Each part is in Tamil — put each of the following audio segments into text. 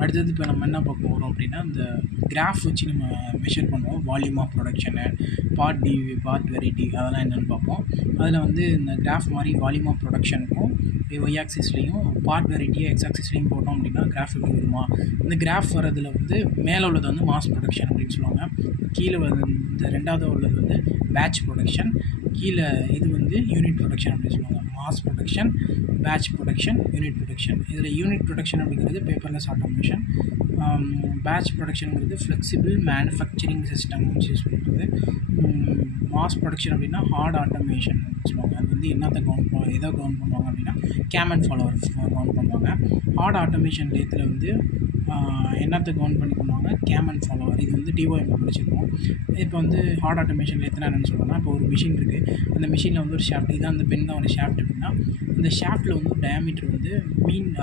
அடுத்தது இப்போ நம்ம என்ன பார்க்க போகிறோம் அப்படின்னா, இந்த கிராஃப் வச்சு நம்ம மெஷர் பண்ணுவோம். Volume of production, part D, part variety அதெல்லாம் என்னென்னு பார்ப்போம். அதில் வந்து இந்த கிராஃப் மாதிரி வால்யூம் ஆஃப் ப்ரொடக்ஷனுக்கும் ஒய் ஆக்சிஸ்லேயும் பார்ட் வெரைட்டியை எக்ஸ் ஆக்சிஸ்லேயும் போட்டோம் அப்படின்னா கிராஃப் எப்படி வருமா? இந்த கிராஃப் வரதில் வந்து மேலே உள்ளது வந்து மாஸ் ப்ரொடக்ஷன் அப்படின்னு சொல்லுவாங்க. கீழே வந்து இந்த ரெண்டாவது உள்ளது வந்து பேட்ச் ப்ரொடக்ஷன், கீழே இது வந்து யூனிட் ப்ரொடக்ஷன் அப்படின்னு சொல்லுவாங்க. Mass production, batch production, unit production. இதில் யூனிட் ப்ரொடக்ஷன் அப்படிங்கிறது பேப்பர்லெஸ் ஆட்டோமேஷன், பேட்ச் ப்ரொடக்ஷனுங்கிறது ஃப்ளெக்சிபிள் மேனுஃபேக்சரிங் சிஸ்டம் யூஸ் பண்ணுறது, மாஸ் ப்ரொடக்ஷன் அப்படின்னா ஹார்ட் ஆட்டோமேஷன் சொல்லுவாங்க. அது வந்து என்னத்தை எதை கவுண்ட் பண்ணுவாங்க அப்படின்னா கேம் அண்ட் ஃபாலோவர் கவுண்ட் பண்ணுவாங்க. ஹார்ட் ஆட்டோமேஷன் லேத்தில் வந்து என்னத்தை கவுண்ட் பண்ணி பண்ணுவாங்க, கேம் அண்ட் ஃபாலோவர். இது வந்து டிஓஎம்ல படிச்சிருக்கோம். இப்போ வந்து ஹார்ட் ஆட்டோமேஷன் லேத்தில் என்னென்னு சொல்லணும்னா, இப்போ ஒரு மிஷின் இருக்குது, அந்த மிஷினில் வந்து ஒரு ஷாஃப்ட், இதான் அந்த பென் தான் ஒரு ஷாஃப்ட் அப்படின்னா இந்த ஷாஃப்ட்டில் வந்து டயாமீட்டர் வந்து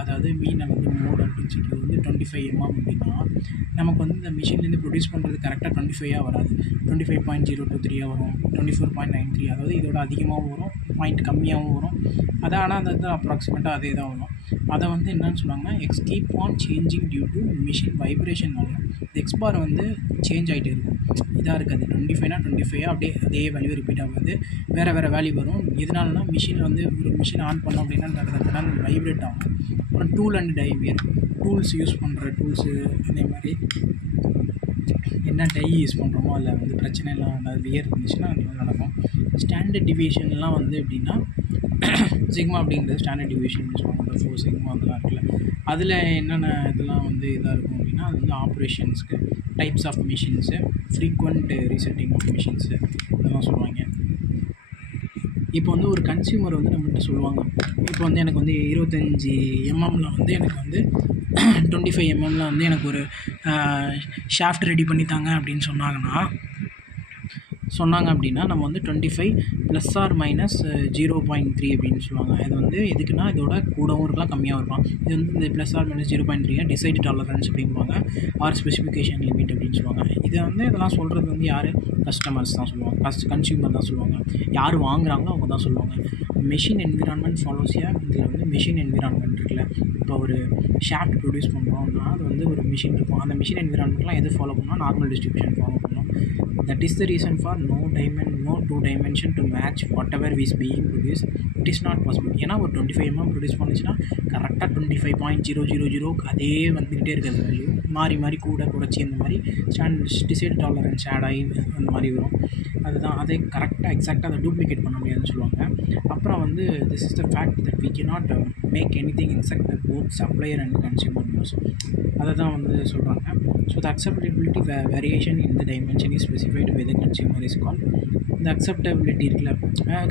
அதாவது மீனை வந்து மோட் அப்படின்னு சொல்கிறது வந்து 25 mm அப்படின்னா நமக்கு வந்து இந்த மிஷின்லேருந்து ப்ரொடியூஸ் பண்ணுறது கரெக்டாக 25 வராது, 25.023 வரும், 24.93, அதாவது இதோட அதிகமாகவும் வரும், பாயிண்ட் கம்மியாகவும் வரும். அது ஆனால் அது வந்து அப்ராக்சிமேட்டாக அதே தான் வரும். அதை வந்து என்னன்னு சொல்லுவாங்கன்னா X keep on changing due to machine வைப்ரேஷன்னாலும் எக்ஸ் பார் வந்து சேஞ்ச் ஆகிட்டே இருக்கும். இதாக இருக்காது, 25னா 25 அப்படியே அதே வேல்யூ ரிப்பீட் ஆகாது, வேறு வேல்யூ வரும். எதனாலனா மிஷினில் வந்து ஒரு மிஷின் ஆன் பண்ணோம் அப்படின்னா வைப்ரேட் ஆகும். அப்புறம் டூல் அண்ட் டைவியர் டூல்ஸ் யூஸ் பண்ணுற டூல்ஸு அதே மாதிரி என்ன டை யூஸ் பண்ணுறோமோ அதில் வந்து பிரச்சனை இல்லாமல் அது வியர் இருந்துச்சுன்னா அது மாதிரி நடக்கும். ஸ்டாண்டர்ட் டிவியேஷன்லாம் வந்து எப்படின்னா சிக்மா அப்படிங்கிறது ஸ்டாண்டர்ட் டிவியேஷன் யூஸ் பண்ணுறோம். 4 சிக்மா அதெல்லாம் இருக்குல்ல, அதில் என்னென்ன இதெல்லாம் வந்து இதாக இருக்கும் அப்படின்னா அது வந்து ஆப்ரேஷன்ஸ்க்கு, types of machines, frequent resetting of machines இதெல்லாம் சொல்லுவாங்க. இப்போ வந்து ஒரு கன்சியூமர் வந்து நம்மகிட்ட சொல்லுவாங்க, இப்போ வந்து எனக்கு வந்து 25 mm வந்து எனக்கு வந்து 25 mm வந்து எனக்கு ஒரு ஷாஃப்ட் ரெடி பண்ணித்தாங்க அப்படின்னு சொன்னாங்க அப்படின்னா நம்ம வந்து 25 ±0.3 அப்படின்னு சொல்லுவாங்க. இது வந்து எதுக்குன்னா இதோட கூடவும் இருக்கலாம் கம்மியாகவும் இருக்கலாம். இது வந்து இந்த ±0.3 டிசைட் டாலரன்ஸ் அப்படிம்பாங்க, ஆர் ஸ்பெசிஃபிகேஷன் லிமிட் அப்படின்னு சொல்லுவாங்க. இதை வந்து இதெல்லாம் சொல்கிறது வந்து யார், கஸ்டமர்ஸ் தான் சொல்லுவாங்க, கன்சியூமர் தான் சொல்லுவாங்க, யார் வாங்குறாங்களோ அவங்க தான் சொல்லுவாங்க. மெஷின் என்விரான்மெண்ட் ஃபாலோஸியா, இதில் வந்து மெஷின் என்விரான்மெண்ட் இருக்குல்ல, இப்போ ஒரு ஷாஃப்ட் ப்ரொடியூஸ் பண்ணுறோம்னா அது வந்து ஒரு மிஷின் இருக்கும், அந்த மிஷின் என்விரான்மெண்ட்லாம் எது ஃபாலோ பண்ணால் நார்மல் டிஸ்ட்ரிபியூஷன் ஃபாலோ பண்ணணும். That is the reason for no two dimension to match whatever is being produced. It is not possible. ஏன்னா ஒரு 25 mm ப்ரொடியூஸ் பண்ணிச்சுன்னா கரெக்டாக 25.000 அதே வந்துக்கிட்டே இருக்கிறது வேல்யூ மாறி கூட குறைச்சி இந்த மாதிரி டிசைட் டாலரன்ஸ் ஆட் ஆகி அந்த மாதிரி வரும். அதுதான் அதை கரெக்டாக எக்ஸாக்டாக அதை டூப்ளிகேட் பண்ண முடியாதுன்னு சொல்லுவாங்க. அப்புறம் வந்து this is the fact that we cannot make anything except both supplier and consumer use. அதை தான் வந்து சொல்கிறாங்க. So the acceptability variation in the dimension is specified by the consumer is call. இந்த அக்செப்டபிலிட்டி இருக்குல்ல,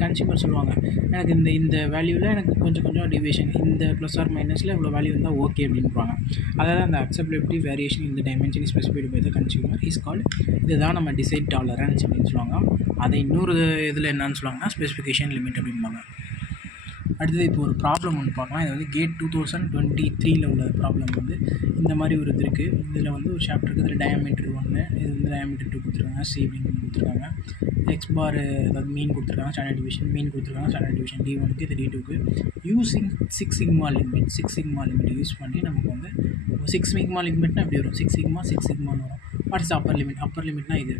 கன்சியூமர் சொல்லுவாங்க எனக்கு இந்த வேல்யூவில் எனக்கு கொஞ்சம் டிவியேஷன், இந்த +or- இவ்வளோ வேல்யூ இருந்தால் ஓகே அப்படின்பாங்க. அதாவது அந்த அக்செப்டபிலிட்டி வேரியேஷன் இந்த dimension is specified by the consumer is called, இதுதான் நம்ம டிசைட் டாலரன்ஸ் அப்படின்னு சொல்லுவாங்க. அதை இன்னொரு இதில் என்னன்னு சொல்லுவாங்கன்னா ஸ்பெசிஃபிகேஷன் லிமிட் அப்படிம்பாங்க. அடுத்தது இப்போ ஒரு ப்ராப்ளம் ஒன்று பார்க்கலாம். இது வந்து கேட் 2023 உள்ள ப்ராப்ளம் வந்து இந்த மாதிரி ஒரு இது இருக்குது. இதில் வந்து ஒரு ஷாஃப்ட் இருக்குது, இதில் டயாமீட்டர் 1, இது வந்து டயாமீட்டர் 2 கொடுத்துருக்காங்க, சி அப்படின்னு கொடுத்துருக்காங்க, எக்ஸ் பார் அதாவது மீன் கொடுத்துருக்காங்க, ஸ்டாண்டர்ட் டிவிஷன் மீன் கொடுத்துருக்காங்க, ஸ்டாண்டர்ட் டிவிஷன் D1க்கு இது D2க்கு. யூஸிங் 6 சிக்மா லிமிட் யூஸ் பண்ணி நமக்கு வந்து 6 சிக்மா லிமிட்னா எப்படி வரும், 6 சிக்மான்னு வரும். வாட் இஸ் அப்பர் லிமிட்னா இது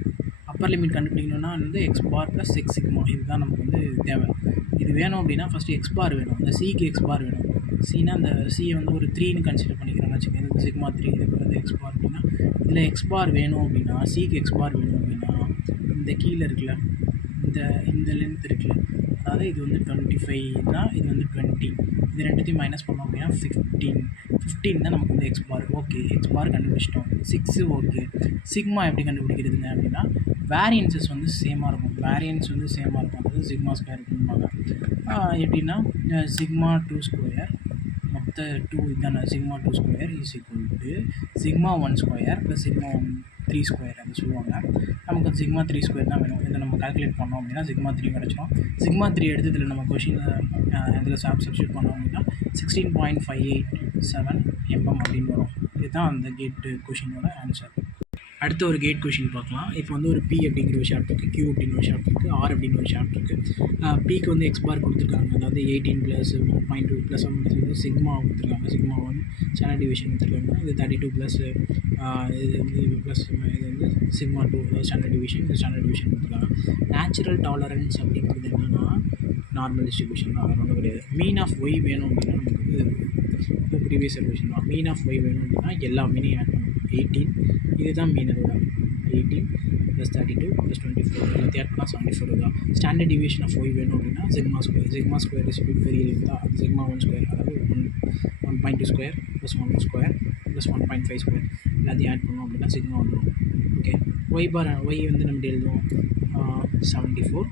அப்பர் லிமிட் கண்டுபிடிக்கணும்னா வந்து எக்ஸ் பார் + 6 சிக்மா இதுதான் நமக்கு வந்து தேவை. இது வேணும் அப்படின்னா ஃபஸ்ட்டு எக்ஸ் பார் வேணும், இந்த சிக்கு எக்ஸ் பார் வேணும். சினா அந்த சியை வந்து ஒரு 3ன்னு கன்சிடர் பண்ணிக்கிறோம்னு வச்சுக்கோங்க, இது சிக்மா 3 இதுக்கு வந்து எக்ஸ் பார் அப்படின்னா இதில் எக்ஸ் பார் வேணும் அப்படின்னா சிக்கு எக்ஸ் பார் வேணும் அப்படின்னா இந்த கீழே இருக்குல்ல, இந்த லென்த் இருக்குல்ல, அதாவது இது வந்து 25 இது வந்து 20, இது ரெண்டுத்தையும் மைனஸ் பண்ணோம் அப்படின்னா 15 தான் நமக்கு வந்து எக்ஸ் பார். ஓகே, எக்ஸ் பார் கண்டுபிடிச்சிட்டோம். 6 ஓகே. சிக்மா எப்படி கண்டுபிடிக்கிறதுங்க அப்படின்னா வேரியன்ஸஸ் வந்து சேமாக இருக்கும், அதாவது சிக்மா ஸ்கொயர் அப்படிம்பாங்க. எப்படின்னா சிக்மா 2 ஸ்கொயர் மொத்த 2 இதுதானே, sigma 2 square is equal to sigma 1 square + sigma 3 square அப்படி சொல்லுவாங்க. நமக்கு அது சிக்மா 3 ஸ்கொயர் தான் வேணும். இதை நம்ம கால்குலேட் பண்ணோம் அப்படின்னா சிக்மா 3 கிடச்சிடும். சிக்மா 3 எடுத்து இதில் நம்ம இதில் சப்ஸ்டியூட் பண்ணோம் அப்படின்னா 16.587 mm அப்படின்னு வரும். இதுதான் அந்த கேட் கொஷினோட ஆன்சர். அடுத்த ஒரு கேட் கொஷின் பார்க்கலாம். இப்போ வந்து ஒரு பி அப்படிங்கிற ஒரு ஷாஃப்ட் இருக்குது, கியூ அப்படின்னு ஒரு ஷாஃப்ட் இருக்குது, ஆர் அப்படின்னு ஒரு ஷாஃப்ட் இருக்குது. பிக்கு வந்து எக்ஸ் பார் கொடுத்துருக்காங்க, அதாவது 18 + 1.2 ப்ளஸ் வந்து சிக்மா கொடுத்துருக்காங்க, சிக்மா 1 ஸ்டாண்டர்ட் டிவிஷன் கொடுத்துருக்காங்க. இது 32 ப்ளஸ் இது வந்து ப்ளஸ் இது வந்து சிக்மா 2 அதாவது ஸ்டாண்டர்ட் டிவிஷன், இது ஸ்டாண்டர்ட் டிவிஷன் கொடுத்துருக்காங்க. நேச்சுரல் டாலரன்ஸ் அப்படிங்கிறது என்னென்னா நார்மல் டிஸ்ட்ரிபியூஷன் தான், வேறு ஒன்றும் கிடையாது. மீன் ஆஃப் ஒய் வேணும் அப்படின்னா நமக்கு வந்து இப்போ ப்ரீவியஸ் சொல்யூஷன் தான். மீன் ஆஃப் ஒய் வேணும் அப்படின்னா எல்லா மீனையும் ஆட் பண்ணணும். 18 இதுதான் மீன், அதோட 18 + 32 + 24 எல்லாத்தையும் ஆட் பண்ணால் 74 தான். ஸ்டாண்டர்ட் டிவியேஷன் ஆஃப் ஒய் வேணும் அப்படின்னா சிக்மா ஸ்கொயர் பெரிய இருந்தால் அது சிக்மா 1 ஸ்கொயர், அதாவது 1.2 ஸ்கொயர் + 1 ஸ்கொயர் + 1.5 ஸ்கொயர் எல்லாத்தையும் ஆட் பண்ணோம் அப்படின்னா சிக்மா வந்துடும். ஓகே, ஒய் வந்து நம்ம எழுதுவோம் 74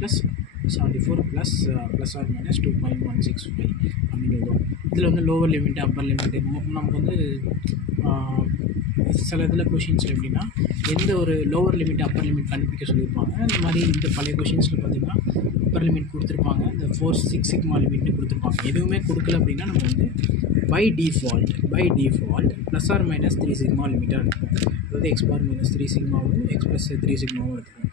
+ ப்ளஸ் ஆர் மைனஸ் 2.165 அப்படின்னு எழுதுவோம். இதில் வந்து லோவர் லிமிட்டு அப்பர் லிமிட்டு நமக்கு வந்து சில இதில் கொஷின்ஸில் எப்படின்னா எந்த ஒரு லோவர் லிமிட் அப்பர் லிமிட் கண்டுபிடிக்க சொல்லியிருப்பாங்க. இந்த மாதிரி இந்த பழைய கொஷின்ஸில் பார்த்திங்கன்னா அப்பர் லிமிட் கொடுத்துருப்பாங்க, இந்த 4 சிக்மா லிமிட்னு கொடுத்துருப்பாங்க. எதுவுமே கொடுக்கல அப்படின்னா நம்ம வந்து by default plus or minus 3 sigma லிமிட்டாக இருக்கும். அதாவது எக்ஸ் பார் மைனஸ் 3 சிக்மாவும் எக்ஸ் ப்ளஸ் 3 சிக்மாவும் இருக்கும்.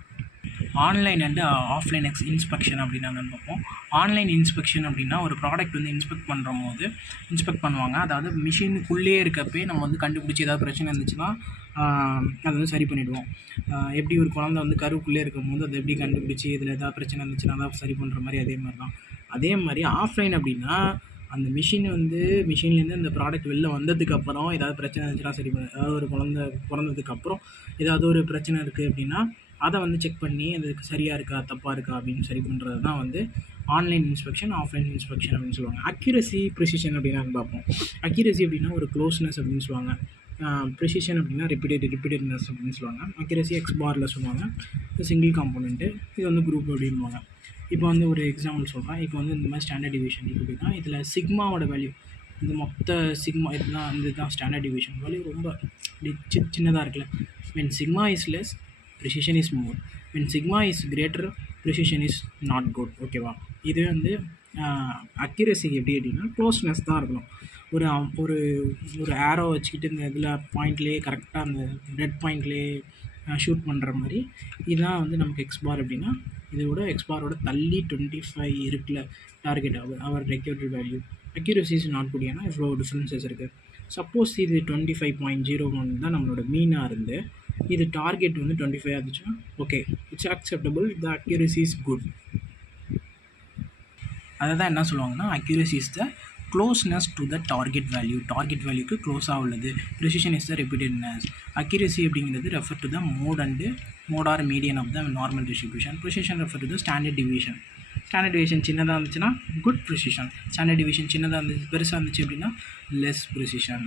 ஆன்லைன் அண்ட் ஆஃப்லைன் இன்ஸ்பெக்ஷன் அப்படின்னு நாங்கள் பார்ப்போம். ஆன்லைன் இன்ஸ்பெக்ஷன் அப்படின்னா ஒரு ப்ராடக்ட் வந்து இன்ஸ்பெக்ட் பண்ணுவாங்க. அதாவது மிஷினுக்குள்ளே இருக்கப்பே நம்ம வந்து கண்டுபிடிச்சி ஏதாவது பிரச்சனை இருந்துச்சுன்னா அதை வந்து சரி பண்ணிவிடுவோம். எப்படி ஒரு குழந்தை வந்து கருவுக்குள்ளே இருக்கும்போது அதை எப்படி கண்டுபிடிச்சி இதில் ஏதாவது பிரச்சனை இருந்துச்சுன்னா அதை சரி பண்ணுற மாதிரி அதே மாதிரி தான். அதே மாதிரி ஆஃப்லைன் அப்படின்னா அந்த மிஷின்லேருந்து அந்த ப்ராடக்ட் வெளில வந்ததுக்கப்புறம் ஏதாவது பிரச்சனை இருந்துச்சுன்னா சரி பண்ண, அதாவது ஒரு குழந்தை பிறந்ததுக்கப்புறம் ஏதாவது ஒரு பிரச்சனை இருக்குது அப்படின்னா அதை வந்து செக் பண்ணி அதுக்கு சரியாக இருக்கா தப்பாக இருக்கா அப்படின்னு சரி பண்ணுறது தான் வந்து ஆன்லைன் இன்ஸ்பெக்ஷன், ஆஃப்லைன் இன்ஸ்பெக்ஷன் அப்படின்னு சொல்லுவாங்க. அக்யூரசி ப்ரிசிஷன் அப்படின்னு நாங்கள் பார்ப்போம். அக்யூரசி அப்படின்னா ஒரு க்ளோஸ்னஸ் அப்படின்னு சொல்லுவாங்க. ப்ரிசிஷன் அப்படின்னா ரிப்பீட்டட்னஸ் அப்படின்னு சொல்லுவாங்க. அக்யூரசி எக்ஸ் பாரில் சொல்லுவாங்க. இது சிங்கிள் காம்போனெண்ட்டு, இது வந்து குரூப் அப்படின்வாங்க. இப்போ வந்து ஒரு எக்ஸாம்பிள் சொல்கிறேன். இப்போ வந்து இந்த மாதிரி ஸ்டாண்டர்ட் டிவிஷன் இருக்குது அப்படின்னா இதில் சிக்மாவோட வேல்யூ, இந்த மொத்த சிக்மா இதுதான் ஸ்டாண்டர்ட் டிவிஷன் வேல்யூ ரொம்ப சின்னதாக இருக்குல்ல. when sigma is less, precision is more. when sigma is greater, precision is not good. ஓகேவா? இது வந்து அக்யூரசி எப்படி அப்படின்னா க்ளோஸ்னஸ் தான் இருக்கணும். ஒரு ஒரு ஒரு ஏரோ வச்சுக்கிட்டு இந்த இதில் பாயிண்ட்லேயே கரெக்டாக அந்த ரெட் பாயிண்ட்லேயே ஷூட் பண்ணுற மாதிரி இதுதான் வந்து நமக்கு எக்ஸ் பார் அப்படின்னா இதோட எக்ஸ் பாரோட தள்ளி 25 இருக்குல்ல target or required value. Accuracy is not good, ஏன்னா இவ்வளோ டிஃப்ரென்சஸ் இருக்குது. சப்போஸ் இது 25.01 தான் நம்மளோட மீனாக இருந்து இது டார்கெட் வந்து 25 இருந்துச்சுன்னா okay, it's acceptable, the accuracy is good. அதை தான் என்ன சொல்லுவாங்கன்னா accuracy is the closeness to the target value. Target வேல்யூக்கு க்ளோஸாக உள்ளது. Precision is the repeatedness. Accuracy அப்படிங்கிறது refer to the mode or median of the normal distribution. Precision refer to the standard division. Standard division சின்னதாக இருந்துச்சுன்னா குட் ப்ரிசிஷன். ஸ்டாண்டர்ட் டிவிஷன் சின்னதாக இருந்துச்சு பெருசாக இருந்துச்சு அப்படின்னா less precision.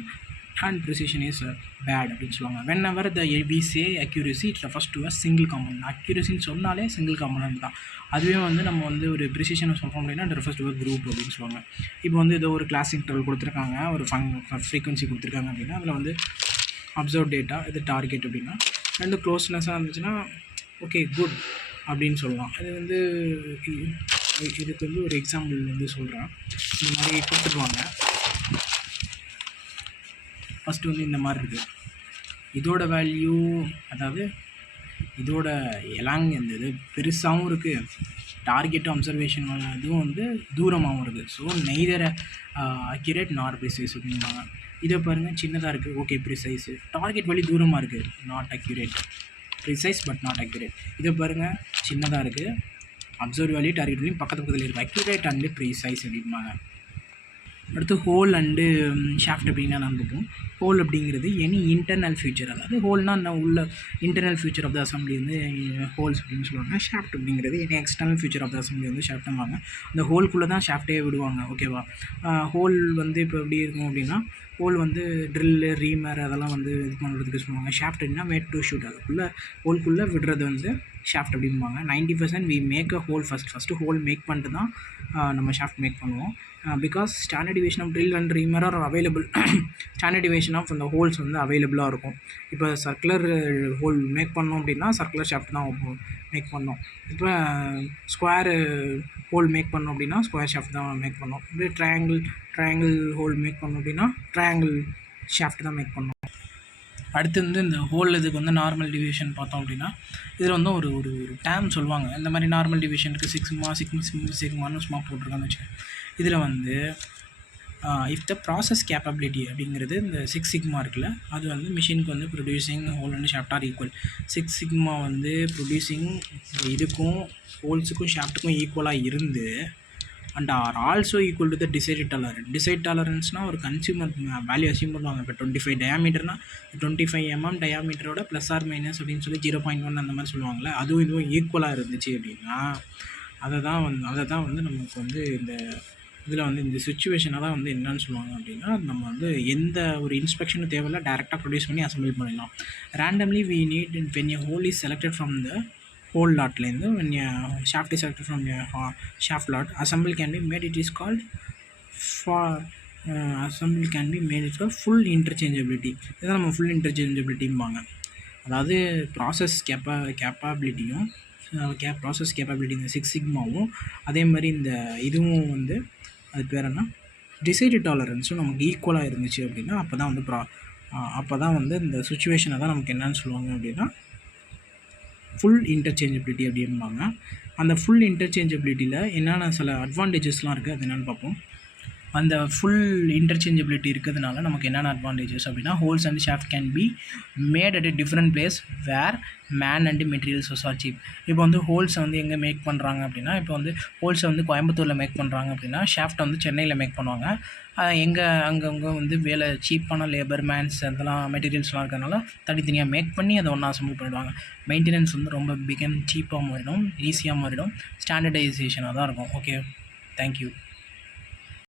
And precision is bad அப்படின்னு சொல்லுவாங்க. whenever the we say accuracy it refers to a single component. அக்யூரசின்னு சொன்னாலே சிங்கிள் காம்போனன்ட் தான். அதுவே வந்து நம்ம வந்து ஒரு ப்ரிசிஷனை சொல்கிறோம் அப்படின்னா it refers to a group அப்படின்னு சொல்லுவாங்க. இப்போ வந்து ஏதோ ஒரு கிளாஸ் இன்டர்வல் கொடுத்துருக்காங்க, ஒரு ஃப்ரீக்வன்சி கொடுத்துருக்காங்க அப்படின்னா அதில் வந்து அப்சர்வ் டேட்டா இது டார்கெட் அப்படின்னா ரெண்டு க்ளோஸ்னஸாக இருந்துச்சுன்னா ஓகே குட் அப்படின்னு சொல்லலாம். அது வந்து இதுக்கு வந்து ஒரு எக்ஸாம்பிள் வந்து சொல்கிறேன். இந்த மாதிரி கொடுத்துருவாங்க. ஃபஸ்ட்டு வந்து இந்த மாதிரி இருக்குது. இதோட வேல்யூ அதாவது இதோட இந்த இது பெருசாகவும் இருக்குது, டார்கெட்டும் அப்சர்வேஷன் இதுவும் வந்து தூரமாகவும் இருக்குது. So neither accurate not precise அப்படின்பாங்க. இதை பாருங்கள் சின்னதாக இருக்குது, ஓகே ப்ரிசைஸு. டார்கெட் வேல்யூ தூரமாக இருக்குது, not accurate. Precise but not accurate. இதை பாருங்கள் சின்னதாக இருக்குது, அப்சர்வ் வேல்யூ டார்கெட் வேல்யூ பக்கத்தில் இருக்குது, அக்யூரேட் அண்டு ப்ரிசைஸ் அப்படின்பாங்க. அடுத்து ஹோல் அண்டு ஷாஃப்ட் அப்படின்னா நம்புவோம். ஹோல் அப்படிங்கிறது எனி இன்டர்னல் ஃபியூச்சர், அதாவது ஹோல்னால் நான் உள்ள internal feature of the assembly வந்து ஹோல்ஸ் அப்படின்னு சொல்லுவாங்க. ஷாஃப்ட் அப்படிங்கிறது any external feature of the assembly வந்து ஷாஃப்ட்டுவாங்க. அந்த ஹோல்குள்ளே தான் ஷாஃப்ட்டே விடுவாங்க. ஓகேவா? ஹோல் வந்து இப்போ எப்படி இருக்கும் அப்படின்னா ஹோல் வந்து ட்ரில்லு ரீமர் அதெல்லாம் வந்து இது பண்ணுறதுக்கு சொல்லுவாங்க. ஷாஃப்ட் அப்படின்னா மேட் டு ஷூட், அதுக்குள்ளே ஹோல்குள்ளே விடுறது வந்து ஷாஃப்ட் அப்படிம்பாங்க. 90% we make a hole first hole make பண்ணிட்டு தான் நம்ம ஷாஃப்ட் மேக் பண்ணுவோம். Because standard division of drill and reamer are available. Standard division of அந்த ஹோல்ஸ் வந்து அவைலபிளாக இருக்கும். இப்போ சர்க்குலர் ஹோல் மேக் பண்ணோம் அப்படின்னா சர்க்குலர் ஷாஃப்ட் தான் மேக் பண்ணோம். இப்போ ஸ்கொயர் ஹோல் மேக் பண்ணோம் அப்படின்னா ஸ்கொயர் ஷாஃப்ட் தான் மேக் பண்ணோம். இப்படி ட்ரையாங்கிள் ஹோல் மேக் பண்ணோம் அப்படின்னா ட்ரையாங்கிள் ஷாஃப்ட் தான் மேக் பண்ணோம். அடுத்து வந்து இந்த ஹோல் இதுக்கு வந்து நார்மல் டிவியேஷன் பார்த்தோம் அப்படின்னா இதில் வந்து ஒரு ஒரு ஒரு டேர்ம் சொல்லுவாங்க. இந்த மாதிரி நார்மல் டிவியேஷனுக்கு சிக்மான்னு சும்மா போட்டிருக்கான்னு வச்சுக்கோங்க. இதில் வந்து இஃப் த ப்ராசஸ் கேப்பபிலிட்டி அப்படிங்கிறது இந்த 6 சிக்மா இருக்குல்ல, அது வந்து மிஷினுக்கு வந்து producing hole and shaft are equal. 6 sigma வந்து ப்ரொடியூசிங் இதுக்கும் ஹோல்ஸுக்கும் ஷாஃப்ட்டுக்கும் ஈக்குவலாக இருந்து and are also equal to the decide டாலரன்ஸ்னால் ஒரு கன்சியூமர் வேல்யூ அசியூம் பண்ணுவாங்க. இப்போ 25 டயாமீட்டர்னால் 25 mm டயாமீட்டரோட ப்ளஸ் ஆர் மைனஸ் அப்படின்னு சொல்லி 0.1 அந்த மாதிரி சொல்லுவாங்கள்ல, அதுவும் இதுவும் ஈக்குவலாக இருந்துச்சு அப்படின்னா அதை தான் வந்து நமக்கு வந்து இந்த இதில் வந்து இந்த சுச்சுவேஷனை தான் வந்து என்னன்னு சொல்லுவாங்க அப்படின்னா, நம்ம வந்து எந்த ஒரு இன்ஸ்பெக்ஷனும் தேவையில்ல, டேரெக்டாக ப்ரொடியூஸ் பண்ணி அசம்பிள் பண்ணிடலாம். Randomly we need when a hole is selected from the hole லாட்லேருந்து when a shaft is selected from a shaft lot, assembly can be made. It is called for assembly can be made for full interchangeability. இதான் நம்ம ஃபுல் இன்டர்சேஞ்சபிலிட்டிம்பாங்க. அதாவது ப்ராசஸ் கேப்பபிலிட்டியும் ப்ராசஸ் கேப்பபிலிட்டி இந்த 6 சிக்மாவும் அதே மாதிரி இந்த இதுவும் வந்து அது பேர் என்ன டிசைடு டாலரன்ஸும் நமக்கு ஈக்குவலாக இருந்துச்சு அப்படின்னா அப்போ தான் வந்து இந்த சுச்சுவேஷனை தான் நமக்கு என்னன்னு சொல்லுவாங்க அப்படின்னா ஃபுல் இன்டர்சேஞ்சபிலிட்டி அப்படிம்பாங்க. அந்த ஃபுல் இன்டர்சேஞ்சபிலிட்டியில் என்னென்ன சில அட்வான்டேஜஸ்லாம் இருக்குது, அது என்னென்னு பார்ப்போம். அந்த ஃபுல் இன்டர்சேஞ்சபிலிட்டி இருக்கிறதுனால நமக்கு என்னென்ன அட்வான்டேஜஸ் அப்படின்னா, holes and shaft can be made at a different place where man and materials are cheap. இப்போ வந்து ஹோல்ஸை வந்து எங்கே மேக் பண்ணுறாங்க அப்படின்னா, இப்போ வந்து ஹோல்ஸை வந்து கோயம்புத்தூரில் மேக் பண்ணுறாங்க அப்படின்னா, ஷாஃப்ட்டை வந்து சென்னையில் மேக் பண்ணுவாங்க. அங்கங்கே வந்து வேலை சீப்பான லேபர் மேன்ஸ் அதெல்லாம் மெட்டீரியல்ஸ்லாம் இருக்கிறதுனால தனித்தனியாக மேக் பண்ணி அதை ஒன்றா அசம்பிள் பண்ணிடுவாங்க. மெயின்டெனன்ஸ் வந்து ரொம்ப சீப்பாக மாறிடும், ஈஸியாக மாறிடும், ஸ்டாண்டர்டைசேஷனாக தான் இருக்கும். Okay, thank you.